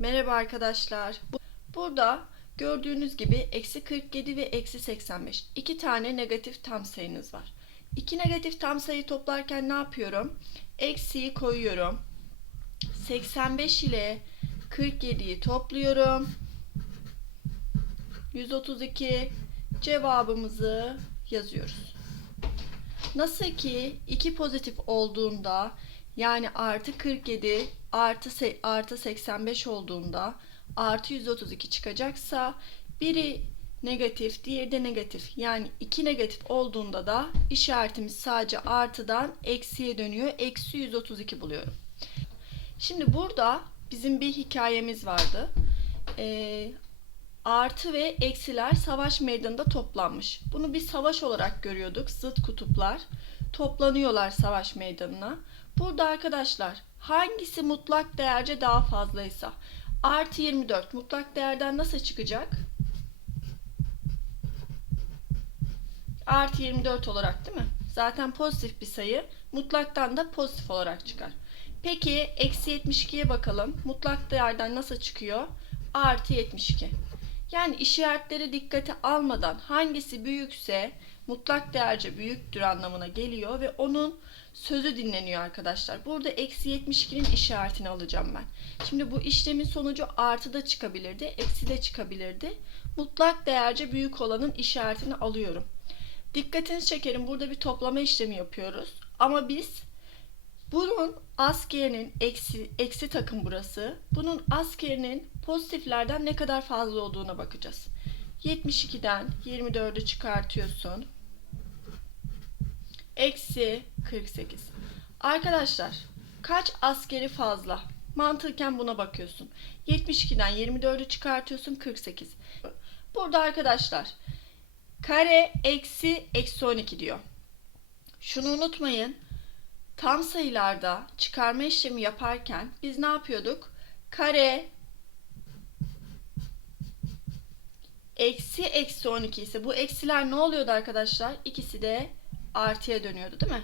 Merhaba arkadaşlar. Bu- Burada gördüğünüz gibi eksi 47 ve eksi 85. İki tane negatif tam sayınız var. İki negatif tam sayı toplarken ne yapıyorum? Eksiyi koyuyorum. 85 ile 47'yi topluyorum. 132 cevabımızı yazıyoruz. Nasıl ki iki pozitif olduğunda yani artı 47 artı, artı 85 olduğunda artı 132 çıkacaksa biri negatif diğeri de negatif yani iki negatif olduğunda da işaretimiz sadece artıdan eksiye dönüyor. Eksi 132 buluyorum. Şimdi burada bizim bir hikayemiz vardı. Ee, artı ve eksiler savaş meydanında toplanmış. Bunu bir savaş olarak görüyorduk. Zıt kutuplar toplanıyorlar savaş meydanına. Burada arkadaşlar hangisi mutlak değerce daha fazlaysa artı 24 mutlak değerden nasıl çıkacak? Artı 24 olarak değil mi? Zaten pozitif bir sayı mutlaktan da pozitif olarak çıkar. Peki eksi 72'ye bakalım. Mutlak değerden nasıl çıkıyor? Artı 72. Yani işaretleri dikkate almadan hangisi büyükse mutlak değerce büyüktür anlamına geliyor ve onun sözü dinleniyor arkadaşlar. Burada eksi 72'nin işaretini alacağım ben. Şimdi bu işlemin sonucu artı da çıkabilirdi, eksi de çıkabilirdi. Mutlak değerce büyük olanın işaretini alıyorum. Dikkatinizi çekerim burada bir toplama işlemi yapıyoruz. Ama biz bunun askerinin eksi, eksi takım burası. Bunun askerinin pozitiflerden ne kadar fazla olduğuna bakacağız. 72'den 24'ü çıkartıyorsun. Eksi 48. Arkadaşlar kaç askeri fazla? Mantıken buna bakıyorsun. 72'den 24'ü çıkartıyorsun 48. Burada arkadaşlar kare eksi eksi 12 diyor. Şunu unutmayın. Tam sayılarda çıkarma işlemi yaparken biz ne yapıyorduk? Kare eksi eksi 12 ise bu eksiler ne oluyordu arkadaşlar? İkisi de artıya dönüyordu değil mi?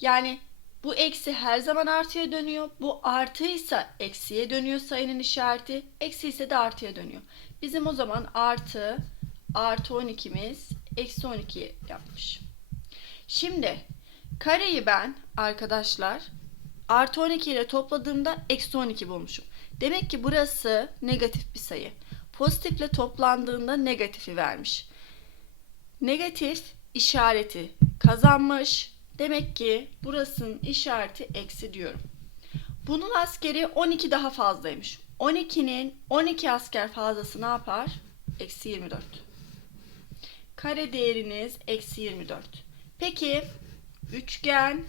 Yani bu eksi her zaman artıya dönüyor. Bu artıysa eksiye dönüyor sayının işareti. Eksi ise de artıya dönüyor. Bizim o zaman artı artı 12'miz eksi 12 yapmış. Şimdi kareyi ben arkadaşlar artı 12 ile topladığımda eksi 12 bulmuşum. Demek ki burası negatif bir sayı. Pozitifle toplandığında negatifi vermiş. Negatif işareti kazanmış. Demek ki burasının işareti eksi diyorum. Bunun askeri 12 daha fazlaymış. 12'nin 12 asker fazlası ne yapar? Eksi 24. Kare değeriniz eksi 24. Peki üçgen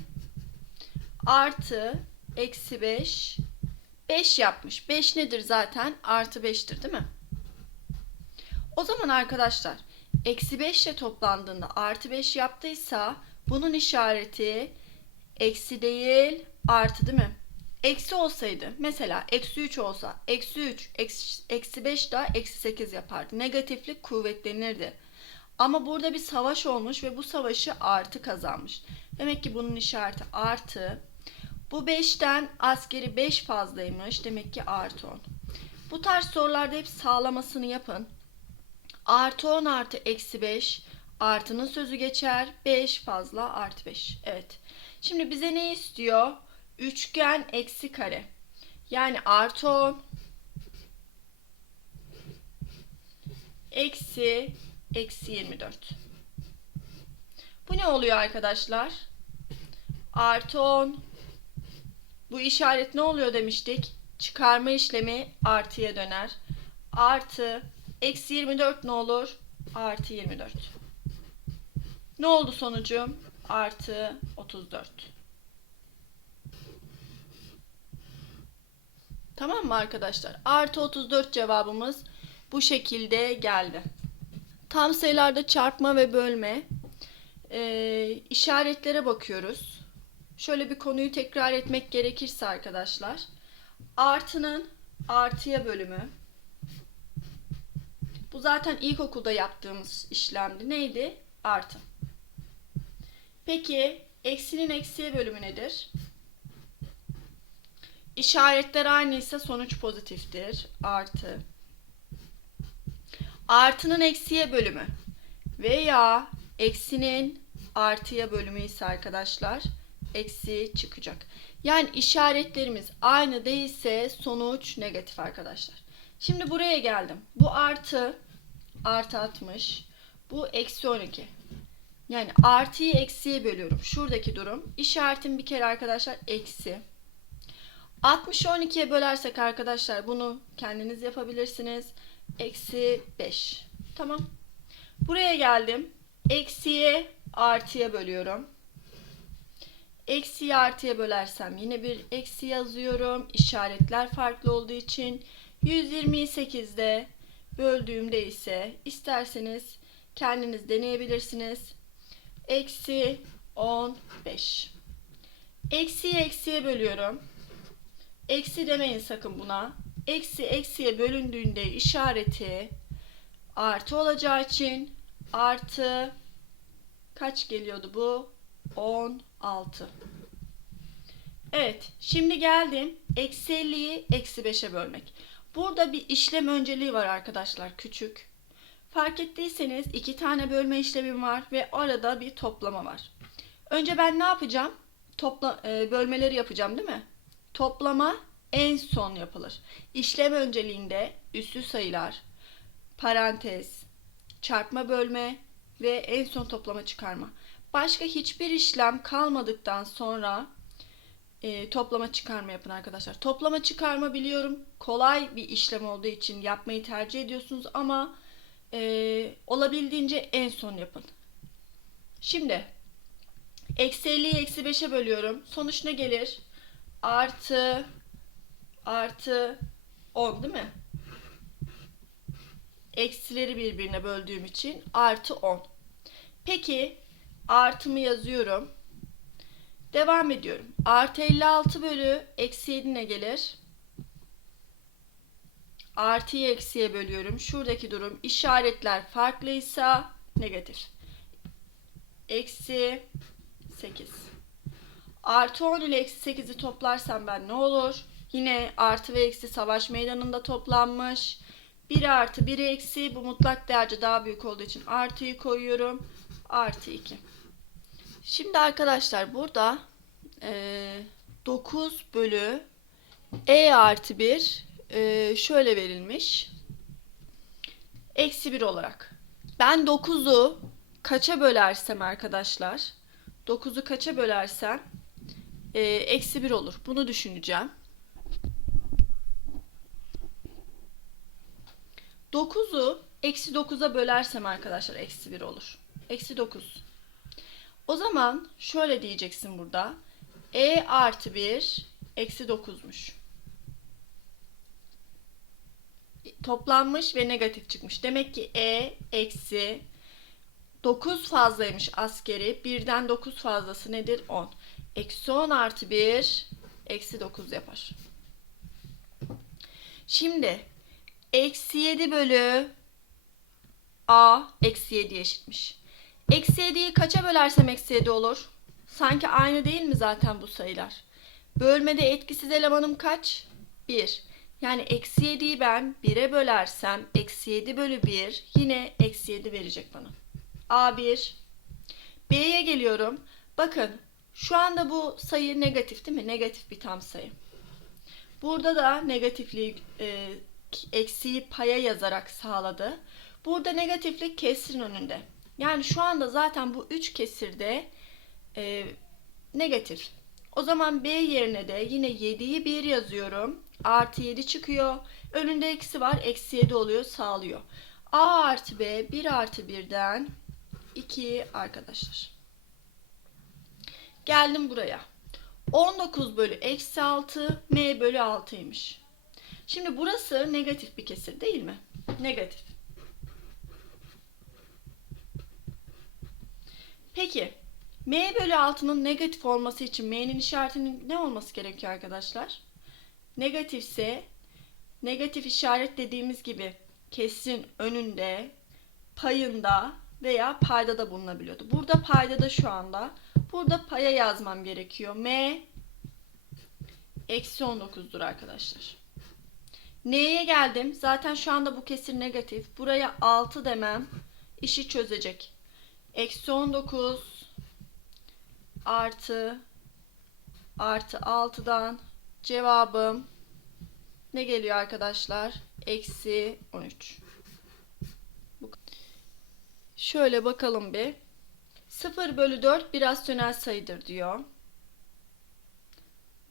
artı eksi 5 5 yapmış. 5 nedir zaten? Artı 5'tir değil mi? O zaman arkadaşlar eksi 5 ile toplandığında artı 5 yaptıysa bunun işareti eksi değil artı değil mi? Eksi olsaydı mesela eksi 3 olsa eksi 3 eksi, eksi 5 daha eksi 8 yapardı. Negatiflik kuvvetlenirdi. Ama burada bir savaş olmuş ve bu savaşı artı kazanmış. Demek ki bunun işareti artı. Bu 5'ten askeri 5 fazlaymış. Demek ki artı 10. Bu tarz sorularda hep sağlamasını yapın. Artı 10 artı eksi 5. Artının sözü geçer. 5 fazla artı 5. Evet. Şimdi bize ne istiyor? Üçgen eksi kare. Yani artı 10 eksi eksi 24. Bu ne oluyor arkadaşlar? Artı 10. Bu işaret ne oluyor demiştik? Çıkarma işlemi artıya döner. Artı eksi 24 ne olur? Artı 24. Ne oldu sonucum? Artı 34. Tamam mı arkadaşlar? Artı 34 cevabımız bu şekilde geldi. Tam sayılarda çarpma ve bölme e, işaretlere bakıyoruz. Şöyle bir konuyu tekrar etmek gerekirse arkadaşlar. Artının artıya bölümü. Bu zaten ilkokulda yaptığımız işlemdi. Neydi? Artı. Peki eksinin eksiye bölümü nedir? İşaretler aynıysa sonuç pozitiftir. Artı. Artının eksiye bölümü veya eksinin artıya bölümü ise arkadaşlar eksi çıkacak. Yani işaretlerimiz aynı değilse sonuç negatif arkadaşlar. Şimdi buraya geldim. Bu artı artı 60. Bu eksi 12. Yani artıyı eksiye bölüyorum. Şuradaki durum. İşaretim bir kere arkadaşlar eksi. 60'ı 12'ye bölersek arkadaşlar bunu kendiniz yapabilirsiniz. Eksi 5. Tamam. Buraya geldim. Eksiye artıya bölüyorum. Eksiyi artıya bölersem yine bir eksi yazıyorum. İşaretler farklı olduğu için 128'de böldüğümde ise isterseniz kendiniz deneyebilirsiniz. Eksi 15. Eksiyi eksiye bölüyorum. Eksi demeyin sakın buna. Eksi eksiye bölündüğünde işareti artı olacağı için artı kaç geliyordu bu? 16. Evet, şimdi geldim. Eksi 50'yi eksi 5'e bölmek. Burada bir işlem önceliği var arkadaşlar, küçük. Fark ettiyseniz iki tane bölme işlemim var ve arada bir toplama var. Önce ben ne yapacağım? Topla, e, bölmeleri yapacağım değil mi? Toplama en son yapılır. İşlem önceliğinde üslü sayılar, parantez, çarpma bölme ve en son toplama çıkarma. Başka hiçbir işlem kalmadıktan sonra e, toplama çıkarma yapın arkadaşlar. Toplama çıkarma biliyorum kolay bir işlem olduğu için yapmayı tercih ediyorsunuz ama e, olabildiğince en son yapın. Şimdi eksi 50'yi eksi 5'e bölüyorum. Sonuç ne gelir? Artı artı 10 değil mi? Eksileri birbirine böldüğüm için artı 10. Peki artımı yazıyorum. Devam ediyorum. Artı 56 bölü eksi 7 ne gelir? Artıyı eksiye bölüyorum. Şuradaki durum işaretler farklıysa negatif. Eksi 8. Artı 10 ile eksi 8'i toplarsam ben ne olur? Yine artı ve eksi savaş meydanında toplanmış. 1 artı 1 eksi bu mutlak değerce daha büyük olduğu için artıyı koyuyorum. Artı 2. Şimdi arkadaşlar burada e, 9 bölü e artı 1 e, şöyle verilmiş. Eksi 1 olarak. Ben 9'u kaça bölersem arkadaşlar 9'u kaça bölersem e, eksi 1 olur. Bunu düşüneceğim. 9'u eksi 9'a bölersem arkadaşlar eksi 1 olur. Eksi 9. O zaman şöyle diyeceksin burada. E artı 1 eksi 9'muş. Toplanmış ve negatif çıkmış. Demek ki E eksi 9 fazlaymış askeri. Birden 9 fazlası nedir? 10. Eksi 10 artı 1 eksi 9 yapar. Şimdi eksi 7 bölü A eksi 7 eşitmiş. Eksi 7'yi kaça bölersem eksi 7 olur? Sanki aynı değil mi zaten bu sayılar? Bölmede etkisiz elemanım kaç? 1. Yani eksi 7'yi ben 1'e bölersem eksi 7 bölü 1 yine eksi 7 verecek bana. A1. B'ye geliyorum. Bakın şu anda bu sayı negatif değil mi? Negatif bir tam sayı. Burada da negatifliği e, eksiği paya yazarak sağladı. Burada negatiflik kesrin önünde. Yani şu anda zaten bu 3 kesirde e, negatif. O zaman B yerine de yine 7'yi 1 yazıyorum. Artı 7 çıkıyor. Önünde eksi var. Eksi 7 oluyor. Sağlıyor. A artı B 1 artı 1'den 2 arkadaşlar. Geldim buraya. 19 bölü eksi 6 M bölü 6'ymış. Şimdi burası negatif bir kesir değil mi? Negatif. Peki m bölü 6'nın negatif olması için m'nin işaretinin ne olması gerekiyor arkadaşlar? Negatifse negatif işaret dediğimiz gibi kesrin önünde, payında veya payda da bulunabiliyordu. Burada payda da şu anda. Burada paya yazmam gerekiyor. M eksi 19'dur arkadaşlar. N'ye geldim. Zaten şu anda bu kesir negatif. Buraya 6 demem işi çözecek. Eksi 19 artı artı 6'dan cevabım ne geliyor arkadaşlar? Eksi 13. Bu- Şöyle bakalım bir. 0 bölü 4 bir rasyonel sayıdır diyor.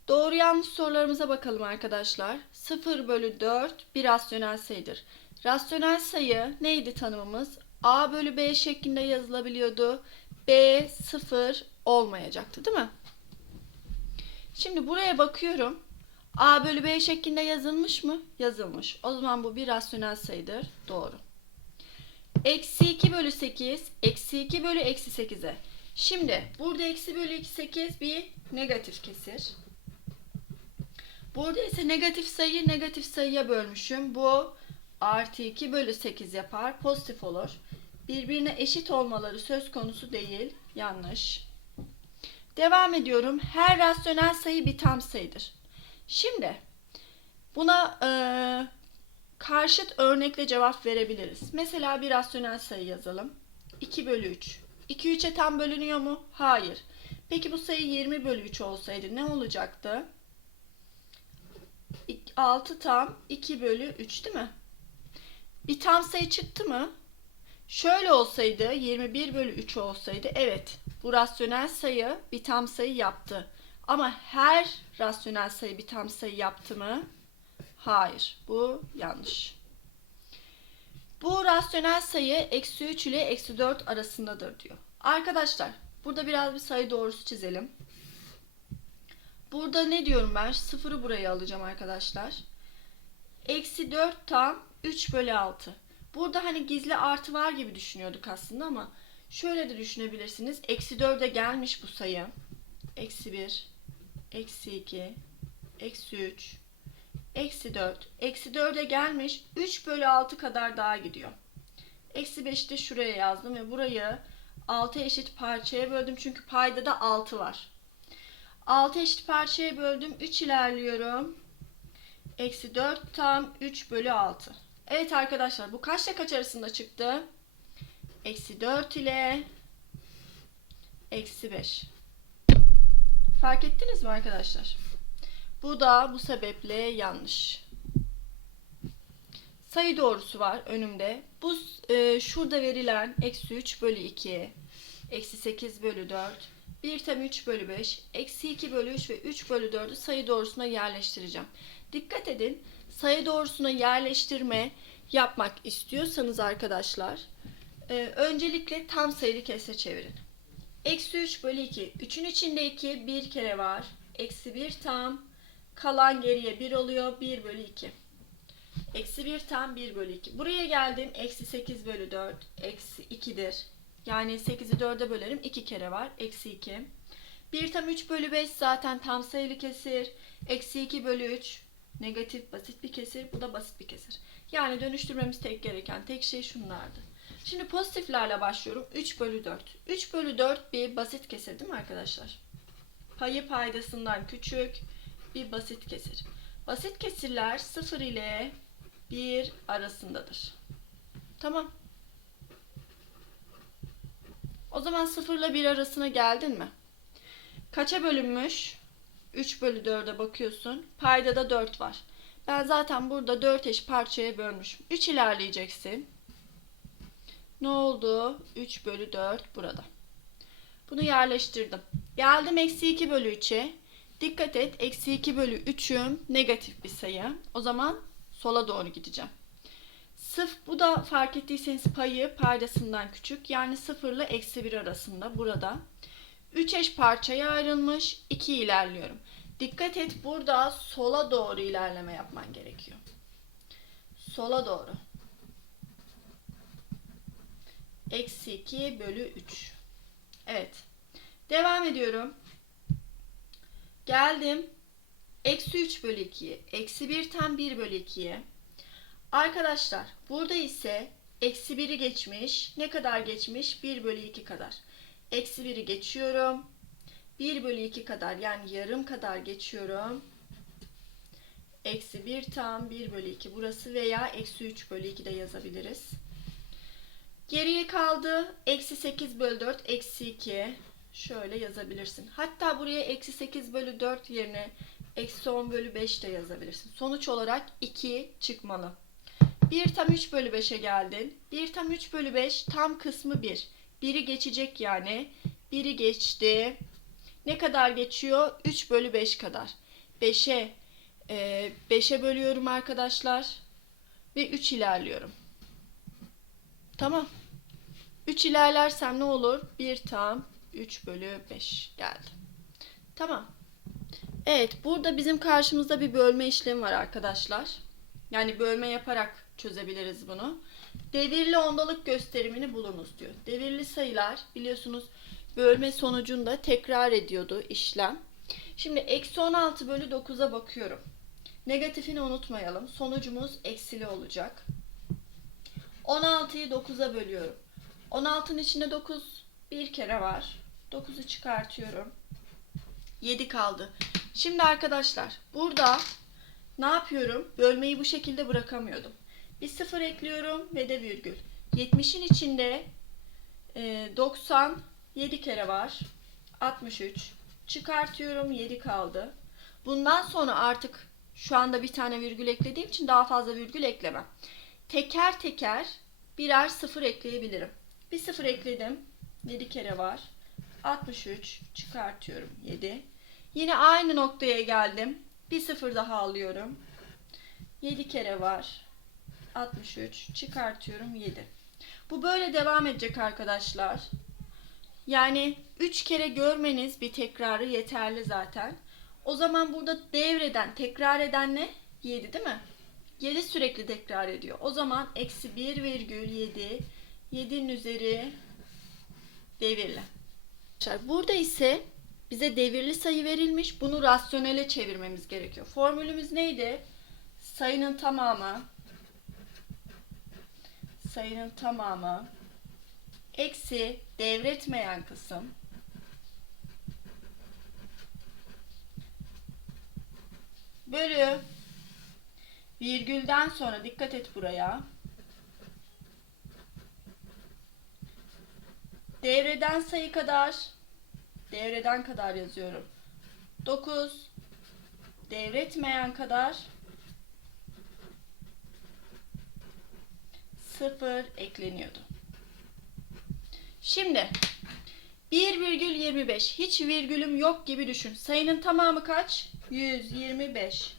Doğru yanlış sorularımıza bakalım arkadaşlar. 0 bölü 4 bir rasyonel sayıdır. Rasyonel sayı neydi tanımımız? A bölü B şeklinde yazılabiliyordu. B 0 olmayacaktı değil mi? Şimdi buraya bakıyorum. A bölü B şeklinde yazılmış mı? Yazılmış. O zaman bu bir rasyonel sayıdır. Doğru. Eksi 2 bölü 8. Eksi 2 bölü eksi 8'e. Şimdi burada eksi bölü 2 8 bir negatif kesir. Burada ise negatif sayıyı negatif sayıya bölmüşüm. Bu artı 2 bölü 8 yapar. Pozitif olur. Birbirine eşit olmaları söz konusu değil. Yanlış. Devam ediyorum. Her rasyonel sayı bir tam sayıdır. Şimdi buna e, karşıt örnekle cevap verebiliriz. Mesela bir rasyonel sayı yazalım. 2 bölü 3. 2 3'e tam bölünüyor mu? Hayır. Peki bu sayı 20 bölü 3 olsaydı ne olacaktı? 6 tam 2 bölü 3 değil mi? Bir tam sayı çıktı mı? Şöyle olsaydı 21 bölü 3 olsaydı evet bu rasyonel sayı bir tam sayı yaptı. Ama her rasyonel sayı bir tam sayı yaptı mı? Hayır. Bu yanlış. Bu rasyonel sayı eksi 3 ile eksi 4 arasındadır diyor. Arkadaşlar burada biraz bir sayı doğrusu çizelim. Burada ne diyorum ben? Sıfırı buraya alacağım arkadaşlar. Eksi 4 tam 3 bölü 6. Burada hani gizli artı var gibi düşünüyorduk aslında ama şöyle de düşünebilirsiniz. Eksi 4'e gelmiş bu sayı. Eksi 1, eksi 2, eksi 3, eksi 4. Eksi 4'e gelmiş 3 bölü 6 kadar daha gidiyor. Eksi 5'i de şuraya yazdım ve burayı 6 eşit parçaya böldüm. Çünkü payda da 6 var. 6 eşit parçaya böldüm. 3 ilerliyorum. Eksi 4 tam 3 bölü 6. Evet arkadaşlar bu kaçla kaç arasında çıktı? Eksi 4 ile eksi 5. Fark ettiniz mi arkadaşlar? Bu da bu sebeple yanlış. Sayı doğrusu var önümde. Bu e, şurada verilen eksi 3 bölü 2, eksi 8 bölü 4, 1 tam 3 bölü 5, eksi 2 bölü 3 ve 3 bölü 4'ü sayı doğrusuna yerleştireceğim. Dikkat edin sayı doğrusuna yerleştirme yapmak istiyorsanız arkadaşlar e, öncelikle tam sayılı kesre çevirin. Eksi 3 bölü 2. 3'ün içinde 2 bir kere var. Eksi 1 tam. Kalan geriye 1 oluyor. 1 bölü 2. Eksi 1 tam 1 bölü 2. Buraya geldim. Eksi 8 bölü 4. Eksi 2'dir. Yani 8'i 4'e bölerim. 2 kere var. Eksi 2. 1 tam 3 bölü 5 zaten tam sayılı kesir. Eksi 2 bölü 3 negatif basit bir kesir. Bu da basit bir kesir. Yani dönüştürmemiz tek gereken tek şey şunlardı. Şimdi pozitiflerle başlıyorum. 3 bölü 4. 3 bölü 4 bir basit kesir değil mi arkadaşlar? Payı paydasından küçük bir basit kesir. Basit kesirler 0 ile 1 arasındadır. Tamam. O zaman 0 ile 1 arasına geldin mi? Kaça bölünmüş? 3 bölü 4'e bakıyorsun. Payda da 4 var. Ben zaten burada 4 eş parçaya bölmüşüm. 3 ilerleyeceksin. Ne oldu? 3 bölü 4 burada. Bunu yerleştirdim. Geldim eksi 2 bölü 3'e. Dikkat et eksi 2 bölü 3'üm negatif bir sayı. O zaman sola doğru gideceğim. Sırf bu da fark ettiyseniz payı paydasından küçük. Yani 0 ile eksi 1 arasında burada. 3 eş parçaya ayrılmış. 2 ilerliyorum. Dikkat et burada sola doğru ilerleme yapman gerekiyor. Sola doğru. Eksi 2 bölü 3. Evet. Devam ediyorum. Geldim. Eksi 3 bölü 2'ye. Eksi 1 tam 1 bölü 2'ye. Arkadaşlar burada ise eksi 1'i geçmiş. Ne kadar geçmiş? 1 bölü 2 kadar. Eksi 1'i geçiyorum. 1 bölü 2 kadar yani yarım kadar geçiyorum. Eksi 1 tam 1 bölü 2 burası veya eksi 3 bölü 2 de yazabiliriz. Geriye kaldı. Eksi 8 bölü 4 eksi 2. Şöyle yazabilirsin. Hatta buraya eksi 8 bölü 4 yerine eksi 10 bölü 5 de yazabilirsin. Sonuç olarak 2 çıkmalı. 1 tam 3 bölü 5'e geldin. 1 tam 3 bölü 5 tam kısmı 1. Biri geçecek yani. Biri geçti. Ne kadar geçiyor? 3 bölü 5 kadar. 5'e e, 5'e bölüyorum arkadaşlar. Ve 3 ilerliyorum. Tamam. 3 ilerlersem ne olur? 1 tam 3 bölü 5 geldi. Tamam. Evet burada bizim karşımızda bir bölme işlemi var arkadaşlar. Yani bölme yaparak çözebiliriz bunu. Devirli ondalık gösterimini bulunuz diyor. Devirli sayılar biliyorsunuz bölme sonucunda tekrar ediyordu işlem. Şimdi eksi 16 bölü 9'a bakıyorum. Negatifini unutmayalım. Sonucumuz eksili olacak. 16'yı 9'a bölüyorum. 16'nın içinde 9 bir kere var. 9'u çıkartıyorum. 7 kaldı. Şimdi arkadaşlar burada ne yapıyorum? Bölmeyi bu şekilde bırakamıyordum. Bir sıfır ekliyorum ve de virgül. 70'in içinde e, 90 7 kere var. 63. Çıkartıyorum 7 kaldı. Bundan sonra artık şu anda bir tane virgül eklediğim için daha fazla virgül eklemem. Teker teker birer sıfır ekleyebilirim. Bir sıfır ekledim. 7 kere var. 63 çıkartıyorum 7. Yine aynı noktaya geldim. Bir sıfır daha alıyorum. 7 kere var. 63 çıkartıyorum 7. Bu böyle devam edecek arkadaşlar. Yani 3 kere görmeniz bir tekrarı yeterli zaten. O zaman burada devreden tekrar eden ne? 7 değil mi? 7 sürekli tekrar ediyor. O zaman eksi 1 virgül 7 7'nin üzeri devirli. Burada ise bize devirli sayı verilmiş. Bunu rasyonele çevirmemiz gerekiyor. Formülümüz neydi? Sayının tamamı sayının tamamı eksi devretmeyen kısım. Bölü virgülden sonra dikkat et buraya. Devreden sayı kadar devreden kadar yazıyorum. 9 devretmeyen kadar 0 ekleniyordu. Şimdi 1,25 hiç virgülüm yok gibi düşün. Sayının tamamı kaç? 125.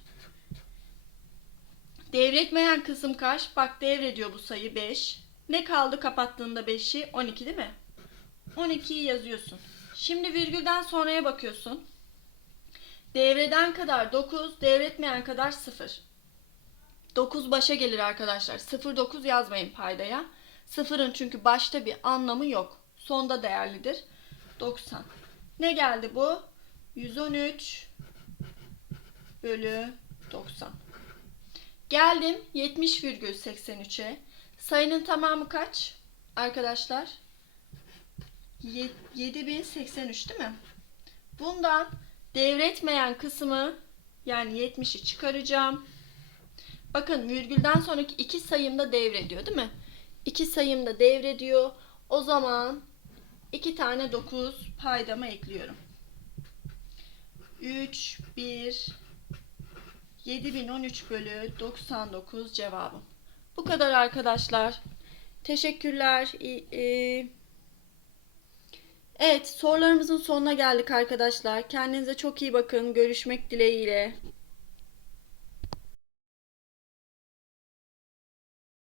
Devretmeyen kısım kaç? Bak devrediyor bu sayı 5. Ne kaldı kapattığında 5'i? 12 değil mi? 12'yi yazıyorsun. Şimdi virgülden sonraya bakıyorsun. Devreden kadar 9, devretmeyen kadar 0. 9 başa gelir arkadaşlar. 0 9 yazmayın paydaya. Sıfırın çünkü başta bir anlamı yok. Sonda değerlidir. 90. Ne geldi bu? 113 bölü 90. Geldim 70,83'e. Sayının tamamı kaç? Arkadaşlar 7083 değil mi? Bundan devretmeyen kısmı yani 70'i çıkaracağım. Bakın virgülden sonraki iki sayımda devrediyor değil mi? İki sayımda devrediyor. O zaman iki tane 9 paydama ekliyorum. 3, 1, 7013 bölü 99 cevabım. Bu kadar arkadaşlar. Teşekkürler. Ee, Evet sorularımızın sonuna geldik arkadaşlar. Kendinize çok iyi bakın. Görüşmek dileğiyle.